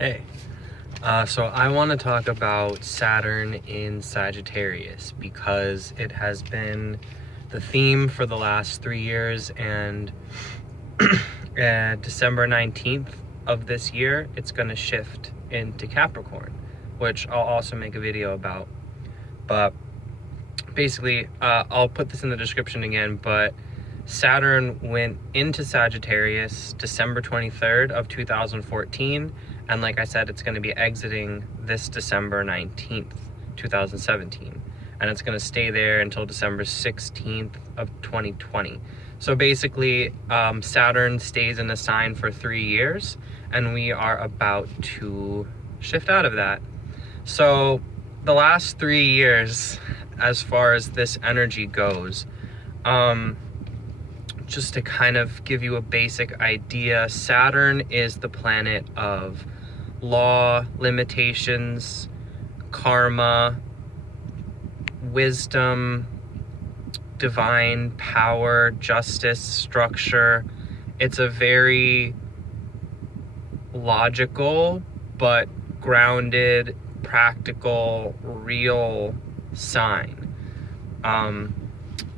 Hey, so I want to talk about Saturn in Sagittarius because it has been the theme for the last 3 years, and December 19th of this year, it's going to shift into Capricorn, which I'll also make a video about. But basically, I'll put this in the description again, but Saturn went into Sagittarius December 23rd of 2014, and like I said, it's going to be exiting this December 19th, 2017, and it's going to stay there until December 16th of 2020. So basically, Saturn stays in a sign for 3 years, and we are about to shift out of that. So the last 3 years, as far as this energy goes, just to kind of give you a basic idea, Saturn is the planet of law, limitations, karma, wisdom, divine power, justice, structure. It's a very logical but grounded, practical, real sign.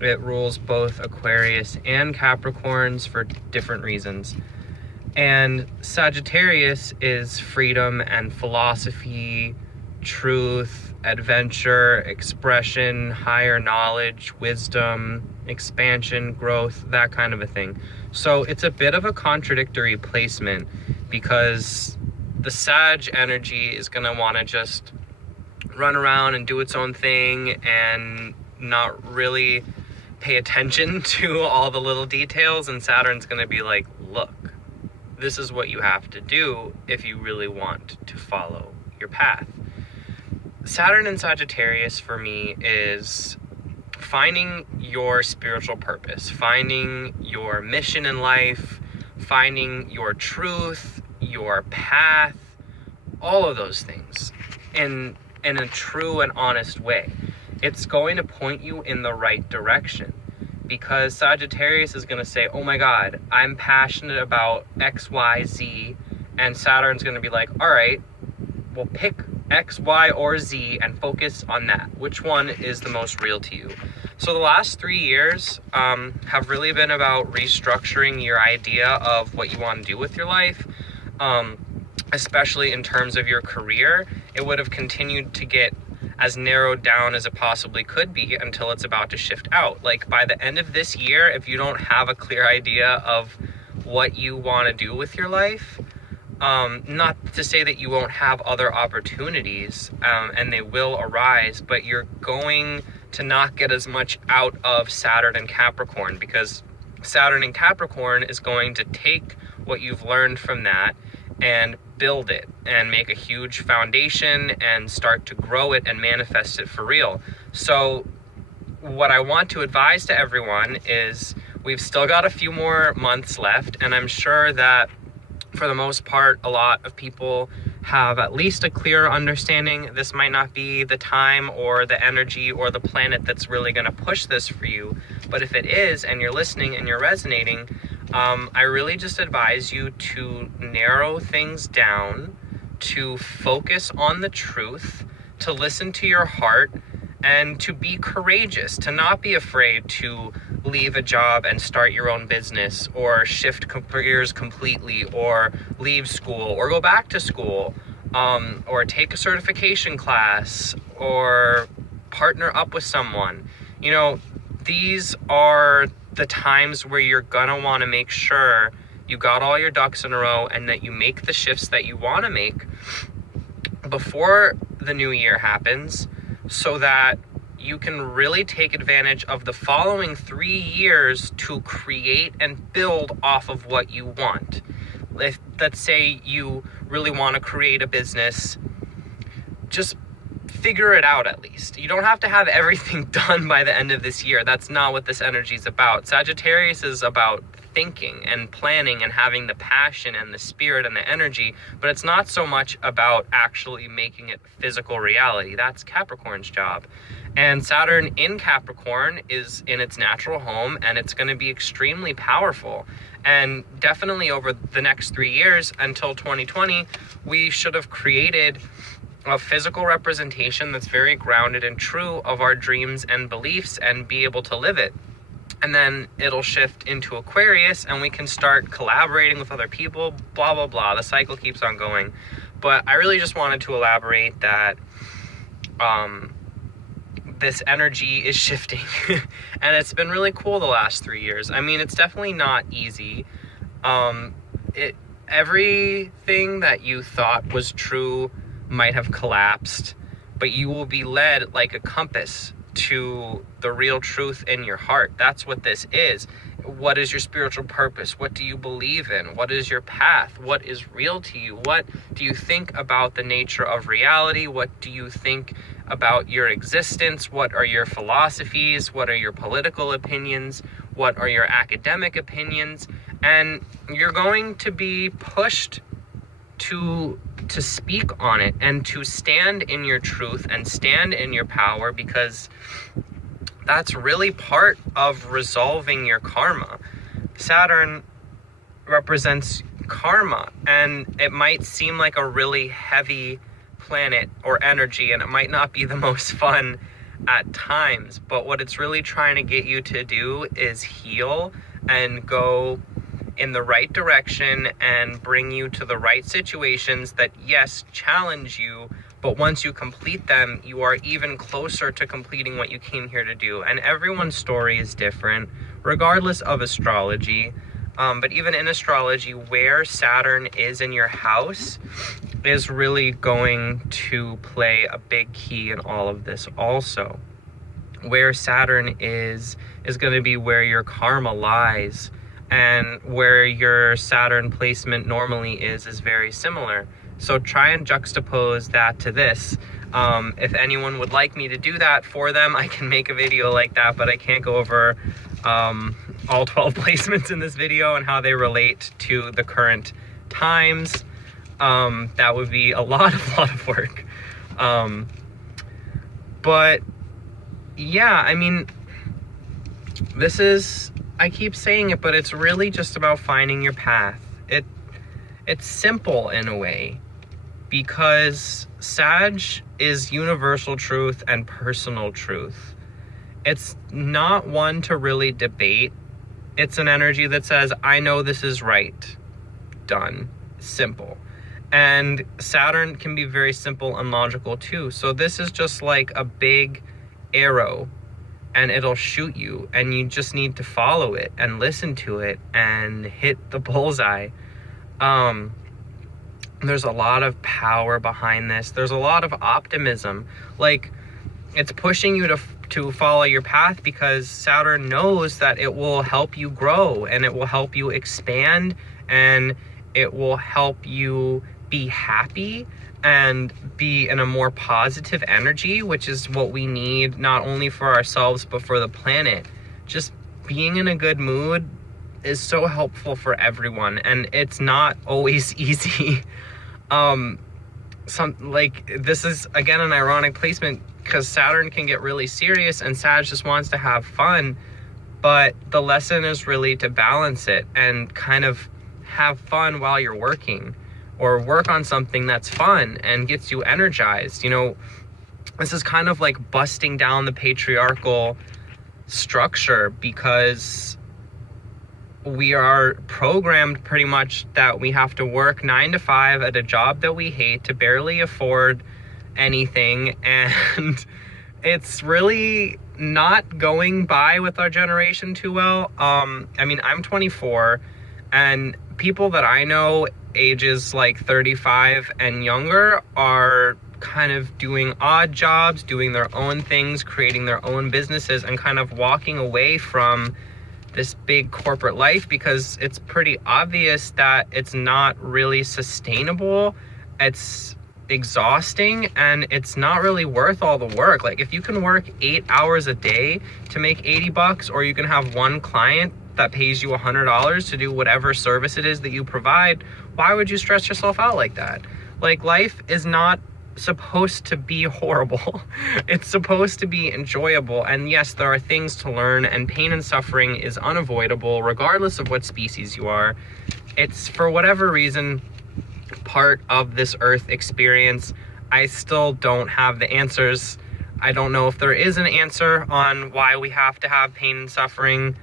It rules both Aquarius and Capricorns for different reasons. And Sagittarius is freedom and philosophy, truth, adventure, expression, higher knowledge, wisdom, expansion, growth, that kind of a thing. So it's a bit of a contradictory placement because the Sag energy is going to want to just run around and do its own thing and not really pay attention to all the little details, and Saturn's going to be like, look, this is what you have to do if you really want to follow your path. Saturn in Sagittarius for me is finding your spiritual purpose, finding your mission in life, finding your truth, your path, all of those things in a true and honest way. It's going to point you in the right direction, because Sagittarius is going to say, oh my God, I'm passionate about X, Y, Z, and Saturn's going to be like, all right, well, pick X, Y, or Z and focus on that. Which one is the most real to you? So the last 3 years have really been about restructuring your idea of what you want to do with your life, especially in terms of your career. It would have continued to get as narrowed down as it possibly could be until it's about to shift out. Like by the end of this year, if you don't have a clear idea of what you want to do with your life, not to say that you won't have other opportunities, and they will arise, but you're going to not get as much out of Saturn and Capricorn, because Saturn and Capricorn is going to take what you've learned from that and build it and make a huge foundation and start to grow it and manifest it for real. So what I want to advise to everyone is we've still got a few more months left, and I'm sure that for the most part, a lot of people have at least a clear understanding. This might not be the time or the energy or the planet that's really going to push this for you, but if it is and you're listening and you're resonating, I really just advise you to narrow things down, to focus on the truth, to listen to your heart, and to be courageous, to not be afraid to leave a job and start your own business, or shift careers completely, or leave school, or go back to school, or take a certification class, or partner up with someone. You know, these are the times where you're gonna want to make sure you got all your ducks in a row and that you make the shifts that you want to make before the new year happens, so that you can really take advantage of the following 3 years to create and build off of what you want. If, let's say you really want to create a business, just figure it out at least. You don't have to have everything done by the end of this year. That's not what this energy is about. Sagittarius is about thinking and planning and having the passion and the spirit and the energy, but it's not so much about actually making it physical reality. That's Capricorn's job. And Saturn in Capricorn is in its natural home, and it's going to be extremely powerful. And definitely over the next 3 years until 2020, we should have created a physical representation that's very grounded and true of our dreams and beliefs and be able to live it. And then it'll shift into Aquarius and we can start collaborating with other people, blah, blah, blah. The cycle keeps on going. But I really just wanted to elaborate that this energy is shifting. And it's been really cool the last 3 years. I mean, it's definitely not easy. Everything that you thought was true might have collapsed, but you will be led like a compass to the real truth in your heart. That's what this is. What is your spiritual purpose? What do you believe in? What is your path? What is real to you? What do you think about the nature of reality? What do you think about your existence? What are your philosophies? What are your political opinions? What are your academic opinions? And you're going to be pushed to speak on it and to stand in your truth and stand in your power, because that's really part of resolving your karma. Saturn represents karma, and it might seem like a really heavy planet or energy, and it might not be the most fun at times, but what it's really trying to get you to do is heal and go in the right direction and bring you to the right situations that, yes, challenge you, but once you complete them, you are even closer to completing what you came here to do. And everyone's story is different, regardless of astrology. But even in astrology, where Saturn is in your house is really going to play a big key in all of this also. Where Saturn is going to be where your karma lies, and where your Saturn placement normally is very similar. So try and juxtapose that to this. If anyone would like me to do that for them, I can make a video like that, but I can't go over all 12 placements in this video and how they relate to the current times. That would be a lot of work. But yeah, I mean, this is, I keep saying it, but it's really just about finding your path. It's simple in a way, because Sag is universal truth and personal truth. It's not one to really debate. It's an energy that says, I know this is right. Done. Simple. And Saturn can be very simple and logical too. So this is just like a big arrow, and it'll shoot you, and you just need to follow it and listen to it and hit the bullseye. There's a lot of power behind this. There's a lot of optimism. Like, it's pushing you to follow your path, because Saturn knows that it will help you grow, and it will help you expand, and it will help you be happy and be in a more positive energy, which is what we need, not only for ourselves, but for the planet. Just being in a good mood is so helpful for everyone, and it's not always easy. This is again an ironic placement, because Saturn can get really serious and Sag just wants to have fun, but the lesson is really to balance it and kind of have fun while you're working, or work on something that's fun and gets you energized. You know, this is kind of like busting down the patriarchal structure, because we are programmed pretty much that we have to work 9 to 5 at a job that we hate to barely afford anything, and it's really not going by with our generation too well. I mean, I'm 24, and people that I know ages like 35 and younger are kind of doing odd jobs, doing their own things, creating their own businesses, and kind of walking away from this big corporate life, because it's pretty obvious that it's not really sustainable. It's exhausting, and it's not really worth all the work. Like, if you can work 8 hours a day to make $80, or you can have one client that pays you $100 to do whatever service it is that you provide, why would you stress yourself out like that? Like, life is not supposed to be horrible. It's supposed to be enjoyable. And yes, there are things to learn, and pain and suffering is unavoidable regardless of what species you are. It's, for whatever reason, part of this Earth experience. I still don't have the answers. I don't know if there is an answer on why we have to have pain and suffering.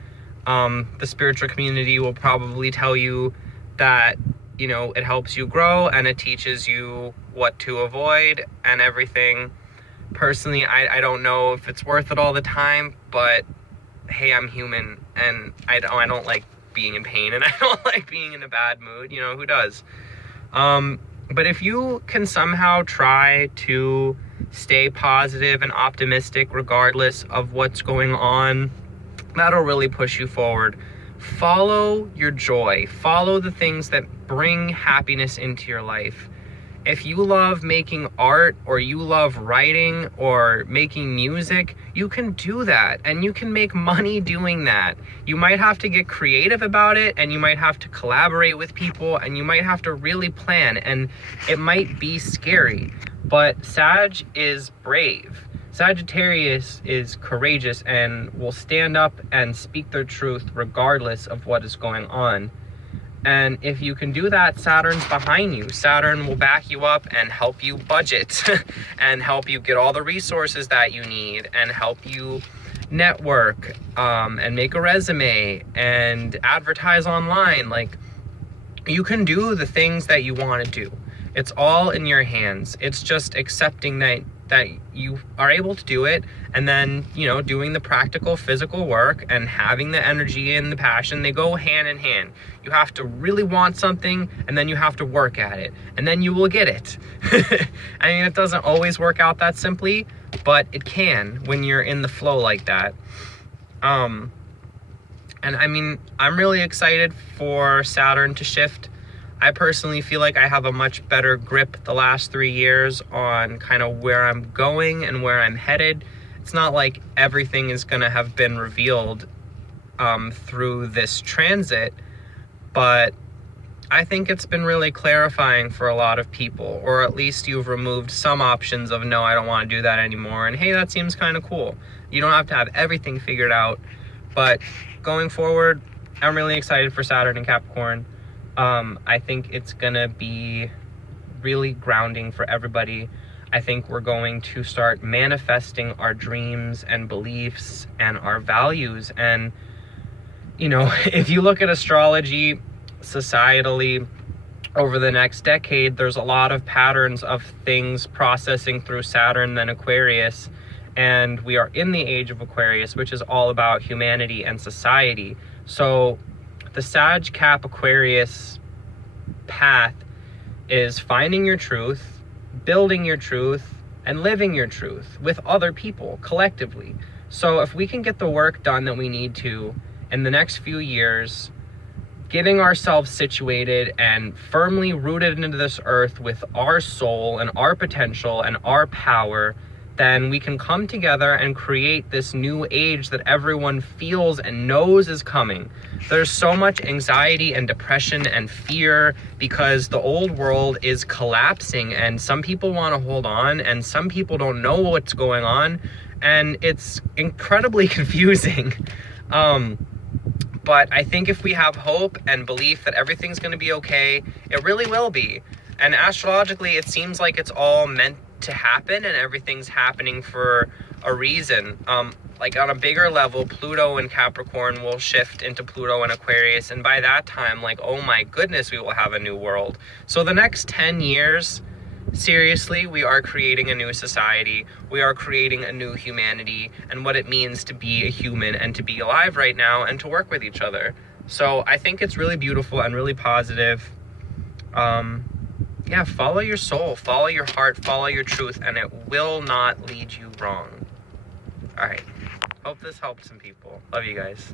The spiritual community will probably tell you that, you know, it helps you grow and it teaches you what to avoid and everything. Personally, I don't know if it's worth it all the time, but hey, I'm human, and I don't like being in pain, and I don't like being in a bad mood. You know, who does? But if you can somehow try to stay positive and optimistic regardless of what's going on, that'll really push you forward. Follow your joy. Follow the things that bring happiness into your life. If you love making art, or you love writing or making music, you can do that, and you can make money doing that. You might have to get creative about it, and you might have to collaborate with people, and you might have to really plan, and it might be scary. But Sag is brave. Sagittarius is courageous and will stand up and speak their truth regardless of what is going on. And if you can do that, Saturn's behind you. Saturn will back you up and help you budget and help you get all the resources that you need and help you network and make a resume and advertise online. Like, you can do the things that you want to do. It's all in your hands. It's just accepting that you are able to do it, and then, you know, doing the practical physical work and having the energy and the passion. They go hand in hand. You have to really want something, and then you have to work at it, and then you will get it. I mean, it doesn't always work out that simply, but it can when you're in the flow like that. And I mean, I'm really excited for Saturn to shift. I personally feel like I have a much better grip the last 3 years on kind of where I'm going and where I'm headed. It's not like everything is going to have been revealed through this transit, but I think it's been really clarifying for a lot of people, or at least you've removed some options of, no, I don't want to do that anymore, and hey, that seems kind of cool. You don't have to have everything figured out, but going forward, I'm really excited for Saturn and Capricorn. I think it's gonna be really grounding for everybody. I think we're going to start manifesting our dreams and beliefs and our values. And, you know, if you look at astrology societally over the next decade, there's a lot of patterns of things processing through Saturn and Aquarius. And we are in the age of Aquarius, which is all about humanity and society. So the Sag Cap Aquarius path is finding your truth, building your truth, and living your truth with other people collectively. So if we can get the work done that we need to in the next few years, getting ourselves situated and firmly rooted into this earth with our soul and our potential and our power, then we can come together and create this new age that everyone feels and knows is coming. There's so much anxiety and depression and fear because the old world is collapsing, and some people want to hold on and some people don't know what's going on, and it's incredibly confusing. But I think if we have hope and belief that everything's going to be okay, it really will be. And astrologically, it seems like it's all meant to happen, and everything's happening for a reason. Like on a bigger level, Pluto and Capricorn will shift into Pluto and Aquarius, and by that time, like, oh my goodness, we will have a new world. So the next 10 years, seriously, we are creating a new society. We are creating a new humanity and what it means to be a human and to be alive right now and to work with each other. So I think it's really beautiful and really positive. Yeah, follow your soul, follow your heart, follow your truth, and it will not lead you wrong. All right. Hope this helped some people. Love you guys.